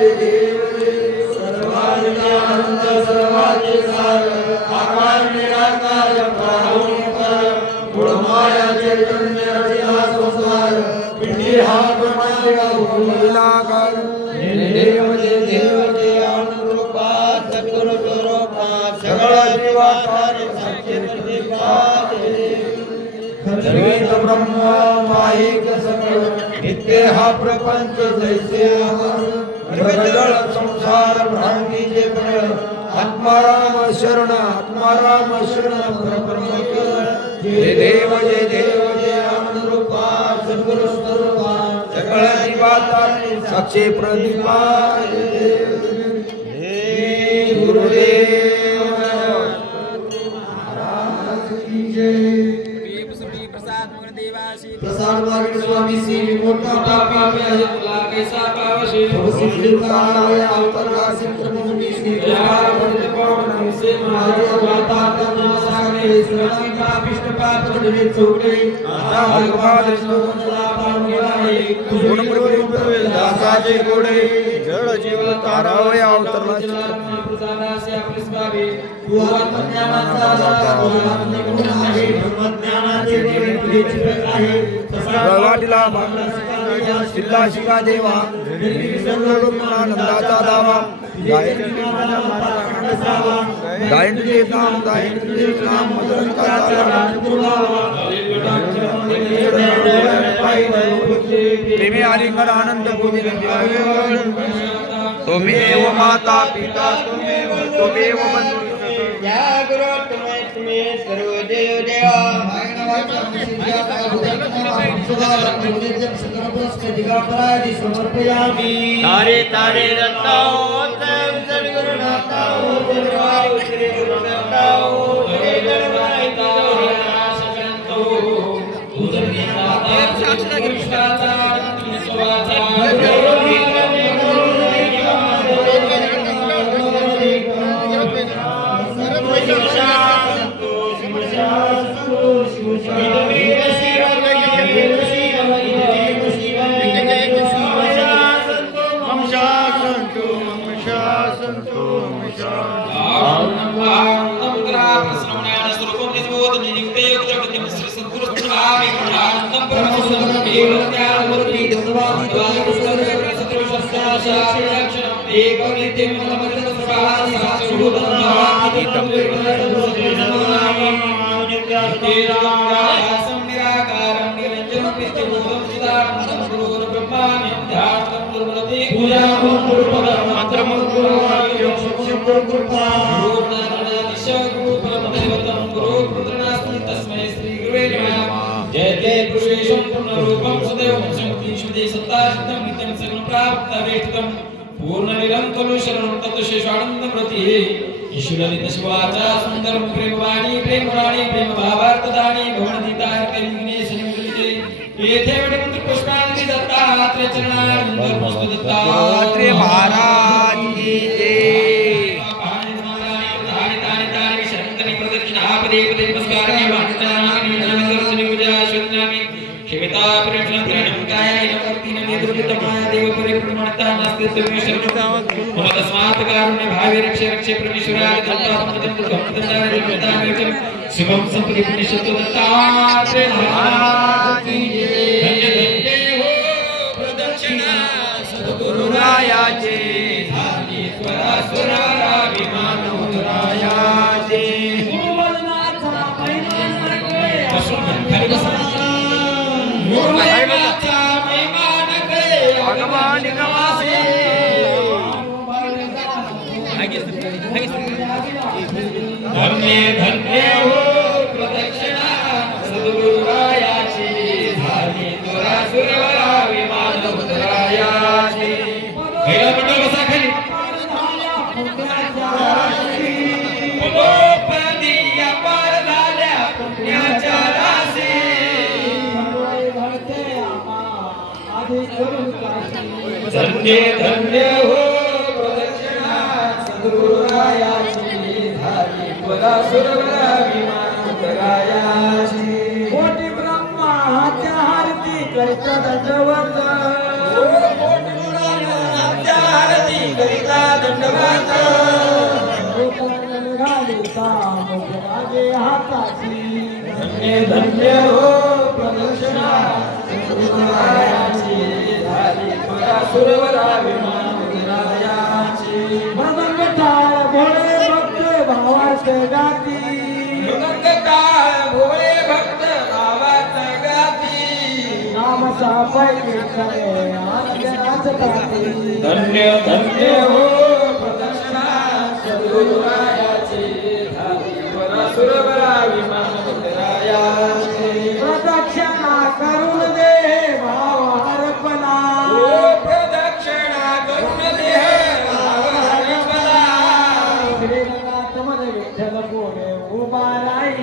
जय देव जय सर्वाधिक आनंद सर्वाधिक सार आकार निराकार पराहुंकार गुणमाया चैतन्य रचना संसार पिंडी हा ब्रह्मांड लीलाकार जय देव जय आनंद रूपात सद्गुरु स्वरूपात सगळ जीवाकार सत्य प्रतिपाद सर्वेत ब्रह्म माईक सकळ नित्य हा प्रपंच जैसे जगळ संसार भ्रांतीचे प्रळ आत्माराम शरण परब्रह्म जय देव जय आनंद रूपा सद्गुरु स्वरूपा सकळ जीवात्मा साक्षी प्रतिपा जय गुरुदेव महाराज की जय प्रसाद मार्ग स्वामी श्री मोटा पापा में तुला कैसा पावशे श्री ताराय अवतार सिंह मुनि श्री विहार बंद पवन से मारे माता तन सागरे श्री पापिष्ट पाप जने चोकड़े आता भगवान सोमला पावनाए गुण प्रभु दासाचे गोडे जड़ जीव ताराय अवतार प्रसादा से आपले स्वामी ज्ञानाचा गुण आहे ब्रह्मज्ञानाचे देव आहे वाटीला शिल्ला शिका देवा आनंदाचा दावा गायत्री नाम प्रेमी आलिंगन आनंद तुम्हें माता पिता तुम्हें बंधु या गुरु तुम्हें सर्वदेव देवा तारे तारे दत्ताओ सद्गुरु नाथाओ श्री गुरु नाथाओ पूर्ण निरंतर शरण तत्वशेषानंदप्रति ईश्वरित शिवाचा सुंदर प्रेमवाणी प्रेम भावार्थदानी भवनदिता कलिंगणे संयुक्ते येथे वडमंत्र पुष्पांजली दत्तात्रेय चरणारविंद पुष्प दत्तात्रेय महाराज की जय तानि शंतनि प्रदक्षिणा पदे नमस्कारामि वाणितानि नमस्कारं पूजा शुद्धनामि शिवता परिणतरणं कायाय भक्तिन नेतृत्वमाय देव परिप्रमाणता नास्ति मम तस्मात् कारुण्य भावे रक्षे परमेश्वराय दत्तात्रेय शिवम संपदि पुण्यशतो दत्तात्रेय महाराज की जय धन्य हो प्रदक्षिणा सद्गुरु रायाचे धानी स्वरासुरारा विमान रायाचे गुरुवदनाचा महिमान करे गुरुवदनाचा महिमान करे भगवान नमासे धन्य धन्य हो प्रदक्षिणा सद्गुरु रायाची झाली तोरा सुरवरा विमान रायाची पहिला मंडळ बसा खाली पदिया पार झाल्या पुण्याच्या राशी धन्य धन्य हो प्रदक्षिणा सद्गुरु रायाची झाली तोरा सुरवरा विमान रायाची कोटी ब्रह्माच्या आरती करतात दंडवत कोटी ब्रह्माच्या आरती करिता दंडवत माझे हाताची धन्य धन्य हो प्रदक्षिणा सद्गुरुरायाची झाली मला सुरवरा विमानरायाची मृदंग टाळ भोळे भक्त भावात गाती मृदंग टाळ भोळे भक्त भावात गाती नामचा पैकी करे आनंद नाचताती धन्य धन्य हो प्रदक्षिणा सद्गुरुरायाची